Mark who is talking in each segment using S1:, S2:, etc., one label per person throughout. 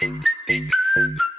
S1: Thank you.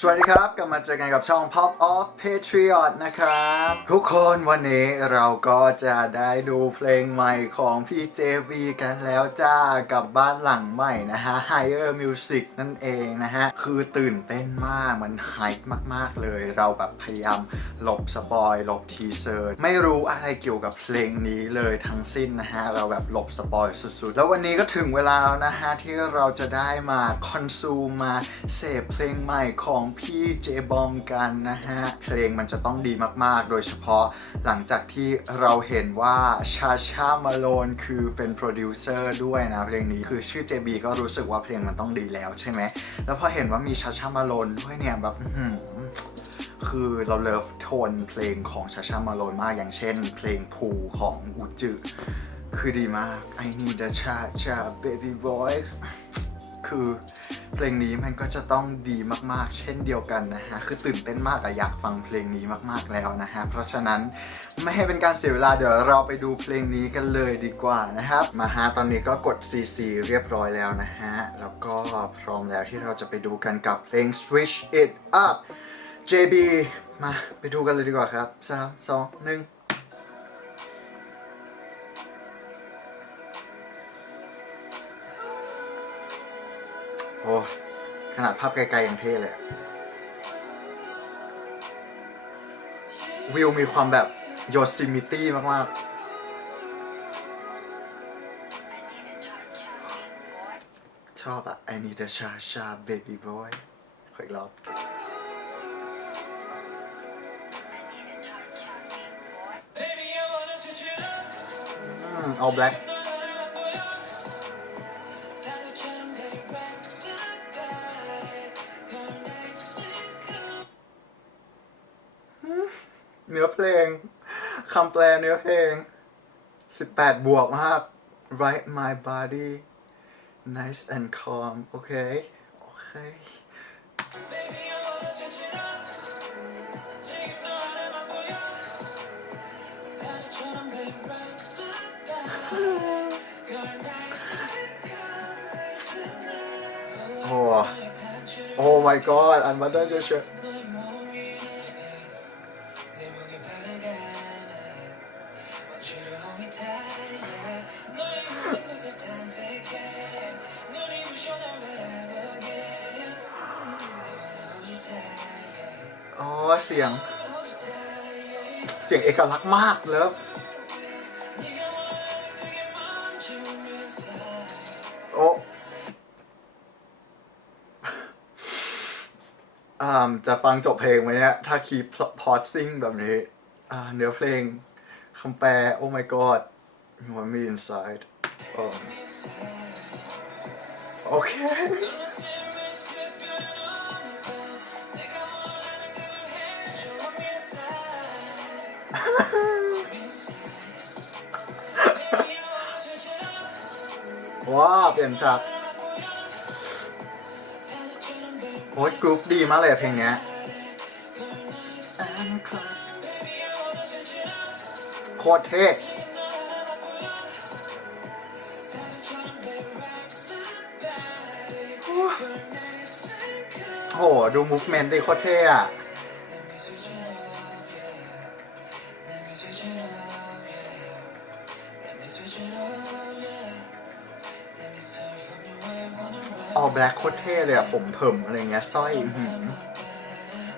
S1: สวัสดีครับ กลับมาเจอกันกับช่อง Pop off Patriot นะครับ ทุกคนวันนี้เราก็จะได้ดูเพลงใหม่ของพี่ JV กันแล้วจ้ากับบ้านหลังใหม่นะฮะ Higher Music นั่นเองนะฮะ คือตื่นเต้นมาก มันไฮป์มาก ๆ เลย เราแบบพยายามหลบสปอยหลบทีเซอร์ ไม่รู้อะไรเกี่ยวกับเพลงนี้เลยทั้งสิ้นนะฮะ เราแบบหลบสปอยสุด ๆ แล้ววันนี้ก็ถึงเวลาแล้วนะฮะที่เราจะได้มาคอนซูมมาเสพเพลงใหม่ของพี่เจบอมกันนะฮะ เพลงมันจะต้องดีมากๆ โดยเฉพาะหลังจากที่เราเห็นว่าชาชามาโลนคือเป็นโปรดิวเซอร์ด้วยนะเพลงนี้คือชื่อ JB ก็รู้สึกว่าเพลงมันต้องดีแล้วใช่ไหม แล้วพอเห็นว่ามีชาชามาโลนด้วยเนี่ยแบบคือเราเลิฟโทนเพลงของชาชามาโลนมากอย่างเช่น เพลงพูของอูจืคือดีมาก I need a cha cha baby boy คือ เพลงนี้มันก็จะต้องดีมากๆ เช่นเดียวกันนะฮะ คือตื่นเต้นมากอะอยากฟังเพลงนี้มากๆแล้วนะฮะ เพราะฉะนั้นไม่ให้เป็นการเสียเวลาเดี๋ยวเราไปดูเพลงนี้กันเลยดีกว่านะครับ มาฮะตอนนี้ก็กด CC เรียบร้อยแล้วนะฮะ แล้วก็พร้อมแล้วที่เราจะไปดูกันกับเพลง Switch It Up JB มาไปดูกันเลยดีกว่าครับ 3 2 1 อ้ขนาดภาพไกลๆยังเท่เลยวิวมีความแบบโยซิมิตี้มาก ๆชอบอะ I need a cha cha baby boy ขออีกรอบเอา black เนื้อเพลงคำแปลเนื้อเพลง 18 บวกมาก Write my body nice and calm โอเค โอเค โอ้โอ้ my god อันมาได้เชื่อ อ๋อเสียง เสียงเอกลักษณ์มากเลย อ่าจะฟังจบเพลงไหมเนี่ย ถ้าคีย์พอดซิ่งแบบนี้ อ่า เนื้อเพลงคำแปล โอ้ my god you want me inside โอ้โอเค ว้าวเปลี่ยนฉาก อ้ยกรุ๊ปดีมากเลยเพลงเนี้ยโคตรเท่โอ้โหดูมูฟเมนต์ดิโคตรเท่อะ ออแบล็คโคตรเท่เลยอะผมเผิมอะไรเงี้ยสร้อยอื้อหือ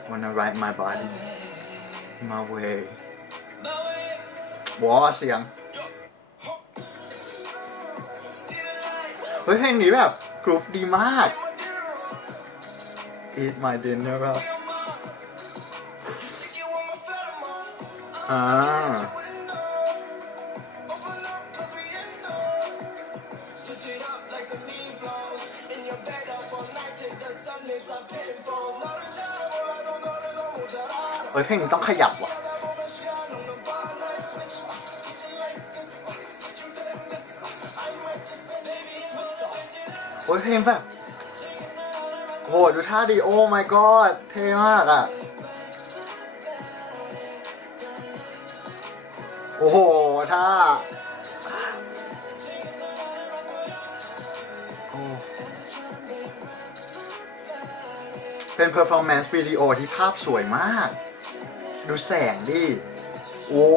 S1: wanna ride my body my way ว้าเสียง เฮ้ยเพลงนี้แบบกรูฟดีมาก Eat my dinner ครับอ่า เฮ้ยเพลงนี้ต้องขยับว่ะโอ้ยเพลงแบบโหดูท่าดีโอ้ my god เท่มากอะ โอ้โหท่าโอ้ เป็น performance วิดีโอที่ภาพสวยมาก ดูแสงดิโว้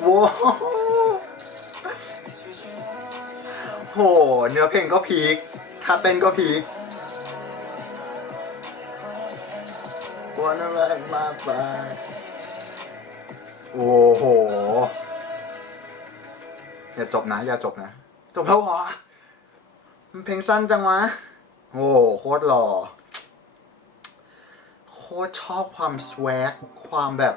S1: โว้โห เนื้อเพลงก็พีคถ้าเต้นก็พีค Wanna ride my bike โอ้โห อย่าจบนะ อย่าจบนะ จบแล้วเหรอ มันเพลงสั้นจังวะ โอ้โหโคตรหล่อ โคตรชอบความสว g ความแบบ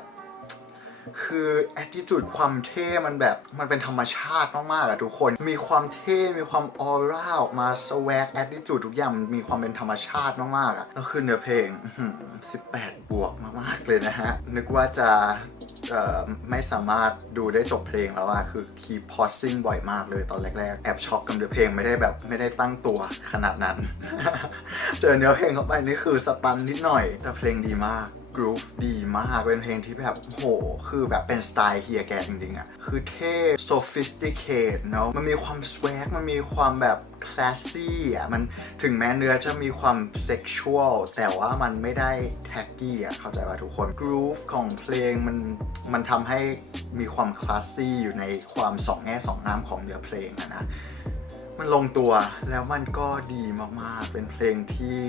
S1: คือ attitude ความเท่มันแบบ มันเป็นธรรมชาติมากๆอะทุกคน มีความเท่ มีความออร่าออกมา swag attitude ทุกอย่างมันมีความเป็นธรรมชาติมากๆอะแล้วคือเนื้อเพลง 18 บวกมากๆเลยนะฮะ นึกว่าจะ ไม่สามารถดูได้จบเพลงแล้วอะคือคีย์พอยซิ่งบ่อยมากเลยตอนแรกๆ แอบช็อกกับเนื้อเพลงไม่ได้แบบไม่ได้ตั้งตัวขนาดนั้น เจอเนื้อเพลงเข้าไปนี่คือสตันนิดหน่อย แต่เพลงดีมากกรูฟดีมาก เป็นเพลงที่แบบโห คือแบบเป็นสไตล์เฮียแกจริงๆอะคือเท่ sophisticate เนอะมันมีความ swag มันมีความแบบ classy อะมันถึงแม้เนื้อจะมีความ sexual แต่ว่ามันไม่ได้ tacky อะเข้าใจว่าทุกคน groove ของเพลงมัน มันทำให้มีความ classy อยู่ในความสองแง่สองงามของเนื้อเพลงอะนะ มันลงตัวแล้วมันก็ดีมากๆ เป็นเพลงที่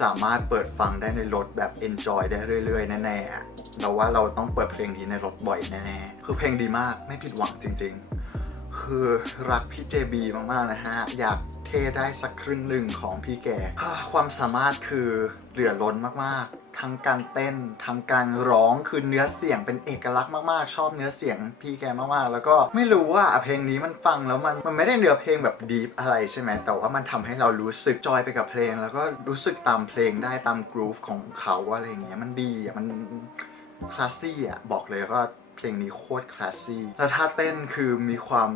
S1: สามารถเปิดฟังได้ในรถแบบ enjoy ได้เรื่อย ๆ แน่ๆเราว่าเราต้องเปิดเพลงนี้ในรถบ่อยแน่ๆ คือเพลงดีมากไม่ผิดหวังจริง ๆ คือรักพี่เจบีมากๆนะฮะ อยาก เทได้สักครึ่งหนึ่งของพี่แก ความสามารถคือเหลือล้นมากๆ ทั้งการเต้นทั้งการร้องคือเนื้อเสียงเป็นเอกลักษณ์มากๆ ชอบเนื้อเสียงพี่แกมากๆ แล้วก็ไม่รู้ว่าเพลงนี้มันฟังแล้วมันมันไม่ได้เนื้อเพลงแบบดีฟอะไรใช่ไหมแต่ว่ามันทำให้เรารู้สึกจอยไปกับเพลง แล้วก็รู้สึกตามเพลงได้ตามกรูฟของเขาอะไรอย่างเงี้ยมันดีอะมันคลาสซี่อะบอกเลยว่าเพลงนี้โคตรคลาสซี่แล้วท่าเต้นคือมีความ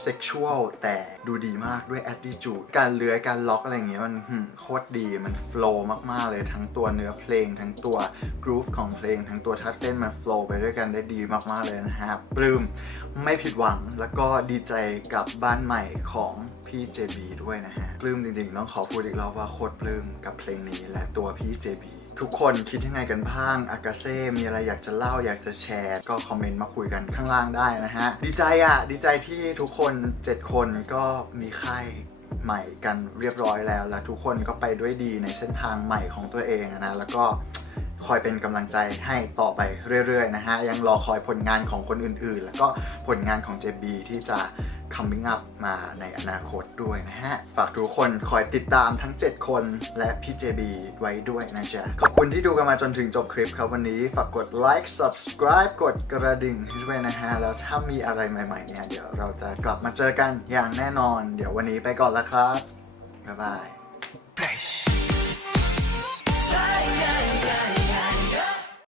S1: เซ็กชวลแต่ดูดีมากด้วย attitude การเลื้อยการล็อกอะไรอย่างเงี้ยมันโคตรดีมันโฟล์มากๆเลยทั้งตัวเนื้อเพลง ทั้งตัวกรูฟของเพลง ทั้งตัวท่าเต้นมันโฟล์ไปด้วยกันได้ดีมากๆเลยนะครับปลื้มไม่ผิดหวังแล้วก็ดีใจกับบ้านใหม่ของพี่ JB ด้วยนะฮะปลื้มจริงๆ ต้องขอพูดอีกรอบว่าโคตรปลื้มกับเพลงนี้และตัวพี่ JB ทุกคนคิดยังไงกันบ้างอากาเซ่มีอะไรอยากจะเล่าอยากจะแชร์ ก็คอมเมนต์มาคุยกันข้างล่างได้นะฮะ ดีใจอะ ดีใจที่ทุกคน 7 คนก็มีไข้ใหม่กันเรียบร้อยแล้ว และทุกคนก็ไปด้วยดีในเส้นทางใหม่ของตัวเองนะแล้วก็ คอยเป็นกำลังใจให้ต่อไปเรื่อยๆนะฮะ ยังรอคอยผลงานของคนอื่นๆ แล้วก็ผลงานของ JB ที่จะ coming up มาในอนาคตด้วยนะฮะ ฝากทุกคนคอยติดตามทั้ง 7 คนและพี่ JB ไว้ด้วยนะจ๊ะ ขอบคุณที่ดูกันมาจนถึงจบคลิปครับวันนี้ ฝากกด like subscribe กดกระดิ่งให้ด้วยนะฮะ แล้วถ้ามีอะไรใหม่ๆเนี่ยเดี๋ยวเราจะกลับมาเจอกันอย่างแน่นอน เดี๋ยววันนี้ไปก่อนละครับบ๊ายบาย